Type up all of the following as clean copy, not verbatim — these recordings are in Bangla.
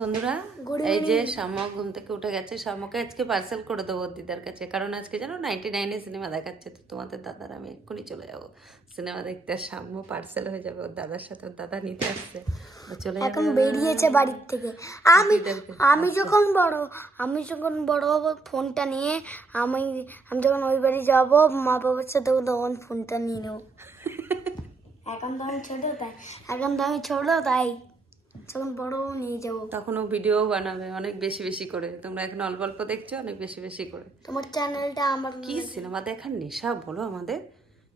বন্ধুরা এই যে শাম্য ঘুম থেকে উঠে গেছে। শাম্যকে আজকে পার্সেল করে দেবো দিদার কাছে, কারণ আজকে জানো 99-এ সিনেমা দেখাচ্ছে। তো তোমাদের দাদার আমি এক্ষুনি চলে যাবো সিনেমা দেখতে, আর শাম্য পার্সেল হয়ে যাবে ওর দাদার সাথে। ওর দাদা নিতে আসছে, চলে যাবে। এখন বেরিয়েছে বাড়ির থেকে। আমি যখন বড় হবো ফোনটা নিয়ে আমি যখন ওই বাড়ি যাবো মা বাবার সাথে তখন ফোনটা নিয়ে নেবো। এখন তো আমি ছোট তাই যখন বড় নিয়ে যাবো তখন ও ভিডিও বানাবে অনেক বেশি বেশি করে। তোমরা এখন অল্প অল্প দেখছো, অনেক বেশি বেশি করে। তোমার চ্যানেলটা আমার কি সিনেমা দেখার নেশা বলো আমাদের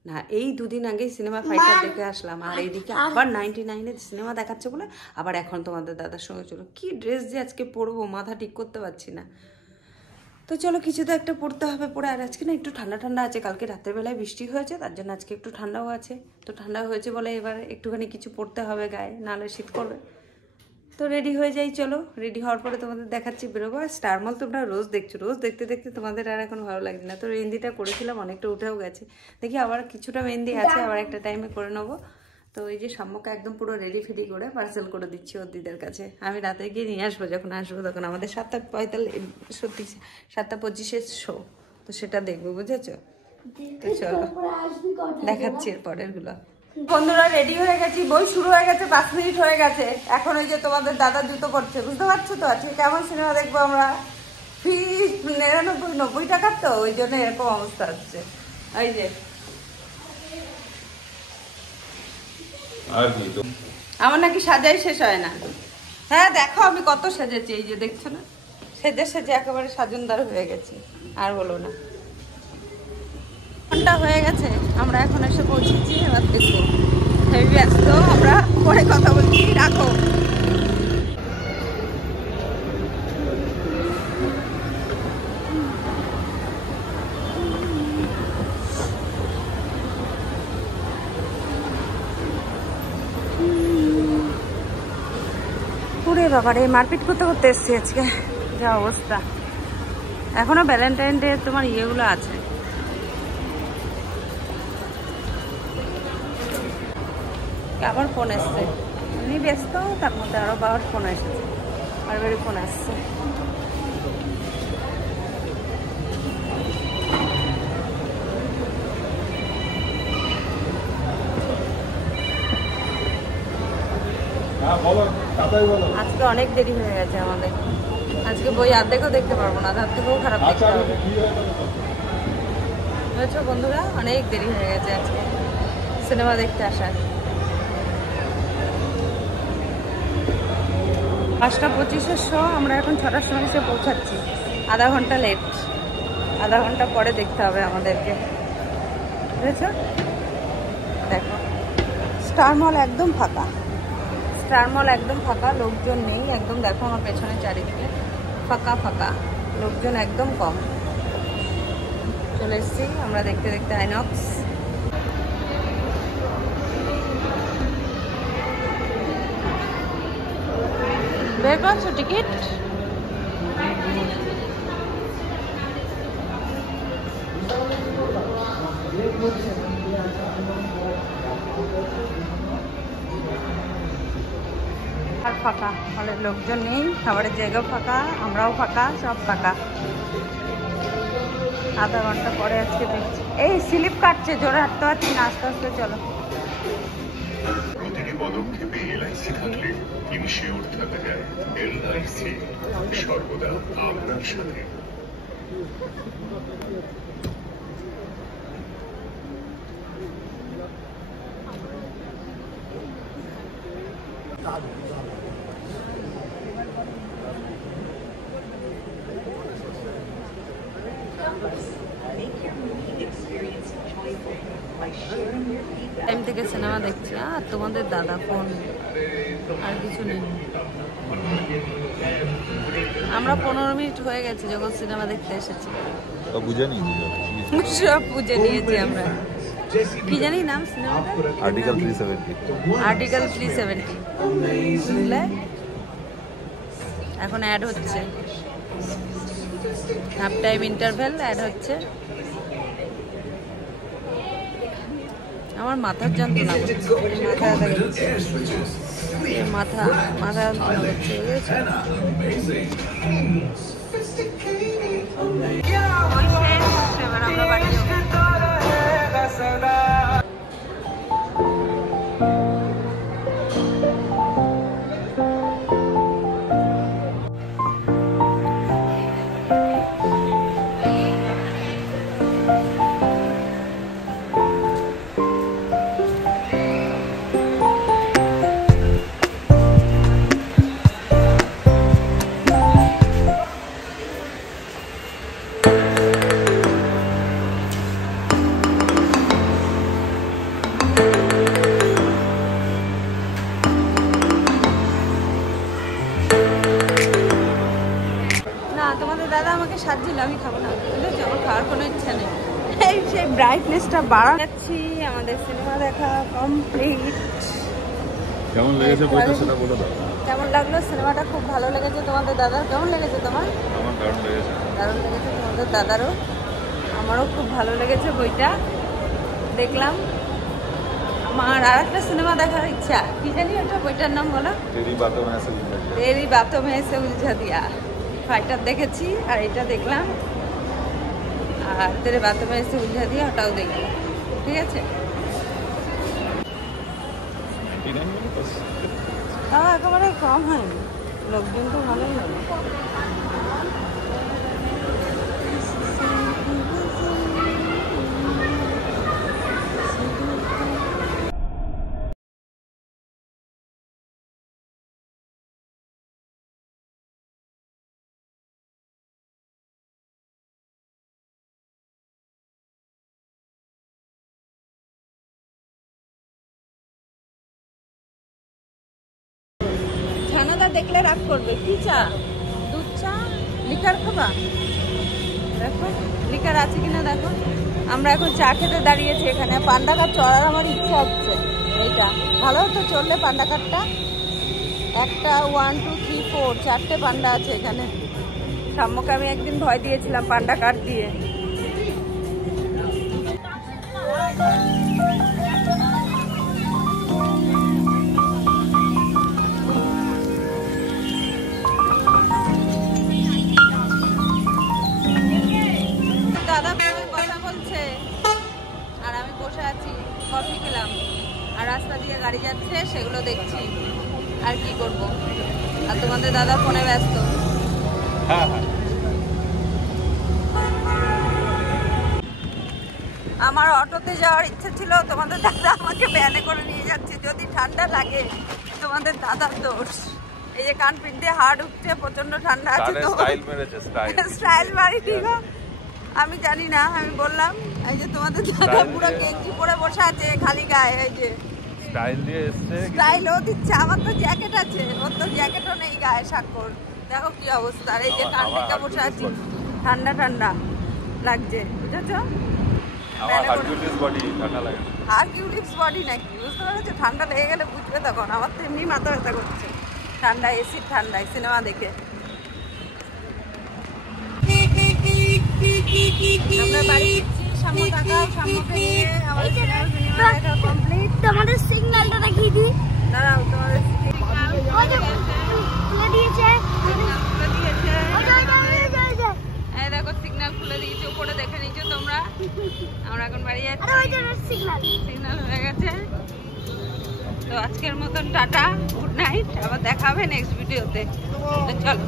না। এই দুদিন আগে সিনেমা ফাইটার দেখে আসলাম, আর এইদিকে আবার 99-এ সিনেমা দেখাচ্ছে বলে আবার এখন তোমাদের দাদার সঙ্গে চলো। কি ড্রেস যে আজকে পরবো মাথা ঠিক করতে পারছি না। তো চলো কিছু তো একটা পড়তে হবে পরে। আর আজকে না একটু ঠান্ডা ঠান্ডা আছে, কালকে রাতের বেলায় বৃষ্টি হয়েছে তার জন্য আজকে একটু ঠান্ডাও আছে। তো ঠান্ডা হয়েছে বলে এবার একটুখানি কিছু পরতে হবে গায়ে, নাহলে শীত করবে। তো রেডি হয়ে যাই, চলো। রেডি হওয়ার পরে তোমাদের দেখাচ্ছি বেরোবো। আর স্টার মল তোমরা রোজ দেখছো, রোজ দেখতে দেখতে তোমাদের আর এখন ভালো লাগছে না। তো মেহেন্দিটা করেছিলাম, অনেকটা উঠেও গেছে। দেখি আবার কিছুটা মেহেন্দি আছে, আবার একটা টাইমে করে নেবো। তো এই যে শাম্যকে একদম পুরো রেডি ফেডি করে পার্সেল করে দিচ্ছি ওর দিদের কাছে। আমি রাতে গিয়ে নিয়ে আসবো, যখন আসবো তখন। আমাদের 7:25 শো, তো সেটা দেখবো, বুঝেছো? তো চলো দেখাচ্ছি এর পরের গুলো। বন্ধুরা রেডি হয়ে গেছি, বই শুরু হয়ে গেছে, 5 মিনিট হয়ে গেছে। এখন ওই যে তোমাদের দাদা জুতো পড়ছে, বুঝতে পারছো তো? আজকে কেমন সিনেমা দেখবো আমরা, ফি 99-90 টাকার, তো ওই জন্য এরকম অবস্থা হচ্ছে। ওই যে আমার নাকি সাজাই শেষ হয় না। হ্যাঁ দেখো আমি কত সেজেছি, এই যে দেখছো না, সেজে সেজে একেবারে সাজনদার হয়ে গেছি। আর বলো না, ঘন্টা হয়ে গেছে, আমরা এখন এসে পৌঁছেছি। এবার দেখবো, হেভি ব্যস্ত আমরা, পরে কথা বলছি, রাখো। পুরে বাবারে মারপিট করতে করতে এসছি আজকে, যা অবস্থা। এখনো ভ্যালেন্টাইন ডে তোমার ইয়েগুলো আছে। আবার ফোন এসছে, উনি ব্যস্ত, তার মধ্যে আরো বাবার ফোন এসেছে, বারবারই ফোন আসছে। আজকে অনেক দেরি হয়ে গেছে আমাদের। আজকে বই অর্ধেকও দেখতে পারবো না, তার থেকেও খারাপ দেখতে হবে, বুঝেছো বন্ধুরা? অনেক দেরি হয়ে গেছে আজকে সিনেমা দেখতে আসার। 5:25 শো, আমরা এখন 6টার সময় এসে পৌঁছাচ্ছি। আধা ঘন্টা লেট, আধা ঘন্টা পরে দেখতে হবে আমাদেরকে, বুঝেছো? দেখো স্টার মল একদম ফাঁকা, স্টার মল একদম ফাঁকা, লোকজন নেই একদম। দেখো আমার পেছনে চারিদিকে ফাঁকা ফাঁকা, লোকজন একদম কম। চলে এসছি আমরা দেখতে দেখতে আইনক্স। বের করছো টিকিট? আর ফাঁকা, হলের লোকজন নেই, খাবারের জায়গাও ফাঁকা, আমরাও ফাঁকা, সব ফাঁকা। আধা ঘন্টা পরে আজকে দেখছি। এই স্লিপ কাটছে, জোরে হাঁটতে পারছি না, আস্তে আস্তে চলো। প্রতিটি পদক্ষেপে এলআইসি থাকলে ইনশিওর থাকা যায়। এলআইসি সর্বদা আপনার সাথে। টাইম থেকে সিনেমা দেখছি, আর তোমাদের দাদা ফোন, আর কিছু নেই। আমরা 15 মিনিট হয়ে গেছে যখন সিনেমা দেখতে এসেছি, সব বুঝে নিয়েছি আমরা। কি জানি নাম সিনেমাটা, আর্টিকেল 370। বুঝলে এখন অ্যাড হচ্ছে, হাফ টাইম ইন্টারভেল অ্যাড হচ্ছে। আমার মাথার যন্ত্রণা করছে, মাথা মাথা যন্ত্রণা করছে, বুঝেছো? এবার আমরা বাড়ি যাবো। দাদা আমাকে সাজিল, আমি খাবো না, বুঝেছো? আমার খাওয়ার কোনো ইচ্ছা নেই। এই সেই ব্রাইটনেসটা বাড়াচ্ছি। আমাদের সিনেমা দেখা কমপ্লিট। কেমন লেগেছে বলতে সেটা বলে দাও। কেমন লাগলো? সিনেমাটা খুব ভালো লেগেছে। তোমাদের দাদার কেমন লেগেছে? তোমার? আমার দারুণ লেগেছে। দারুণ লেগেছে তোমাদের দাদারও। আমারও খুব ভালো লেগেছে বইটা, দেখলাম। আমার আর একটা সিনেমা দেখার ইচ্ছা, কি জানি ওটা বইটার নাম বলো? তেরি বাতোं में से उलझा दिया। ফাইটার দেখেছি আর এটা দেখলাম, আর তেরে বাতোं में से उलझा दिया ওটাও দেখবো, ঠিক আছে? তাও একেবারে কম হয়নি, লোকজন তো ভালোই হলো। ছানাদা দেখলে রাগ করবে। কি চা? দুধ চা? লিকার খাবা? দেখো লিকার আছে কিনা দেখো। আমরা এখন চা খেতে দাঁড়িয়েছি এখানে। পান্ডাঘাট চড়ার আমার ইচ্ছা হচ্ছে। এইটা ভালো হতো চললে পান্ডাঘাটটা। একটা 1 2 3 4 চারটে পান্ডা আছে এখানে। সাম্যকে আমি একদিন ভয় দিয়েছিলাম পান্ডাঘাট দিয়ে। দাদা কথা বলছে আর আমি বসে আছি, কফি খেলাম আর রাস্তা দিয়ে গাড়ি যাচ্ছে সেগুলো দেখছি। আর কি করব? আর তোমাদের দাদা ফোনে ব্যস্ত। আমার অটোতে যাওয়ার ইচ্ছা ছিল, তোমাদের দাদা আমাকে ভ্যানে করে নিয়ে যাচ্ছে। যদি ঠান্ডা লাগে তোমাদের দাদার দোষ। এই যে কান পিন দিয়ে হাড় উঠছে, প্রচন্ড ঠান্ডা আছে তো স্টাইল মারি। ঠিক আমি জানি না, আমি বললাম এই যে তোমাদের দাদা পুরো গেঞ্জি পরে বসে আছে খালি গায়ে। এই যে স্টাইল দিয়ে এসছে, স্টাইল ও দিচ্ছে। আমার তো জ্যাকেট আছে, ওর তো জ্যাকেটও নেই গায়ে। স্বাক্ষর দেখো কি অবস্থা। এই যে কান পিনটা বসে আছি, ঠান্ডা ঠান্ডা লাগছে, বুঝেছো? হারকিউলিস বডি ঠান্ডা লাগে। হারকিউলিস বডি নাকি? বুঝতে পেরেছো? ঠান্ডা লেগে গেলে বুঝবে তখন। আমার তো এমনি মাথা ব্যথা করছে ঠান্ডা, এসির ঠান্ডায় সিনেমা দেখে। আমরা বাড়ি সাম্য টাকা সাম্যকে নিয়ে আমাদের সিনেমা দেখা কমপ্লিট। তোমাদের সিগন্যালটা দেখিয়ে দিই। দাঁড়াও, তোমাদের খুলে দিয়েছে। এই দেখো সিগন্যাল খুলে দিয়েছে, উপরে দেখে নিচ্ছ তোমরা। আমরা এখন বাড়ি যাচ্ছি, সিগন্যাল হয়ে গেছে। তো আজকের মতন টাটা, গুড নাইট। আবার দেখা হবে নেক্সট ভিডিওতে। চলো।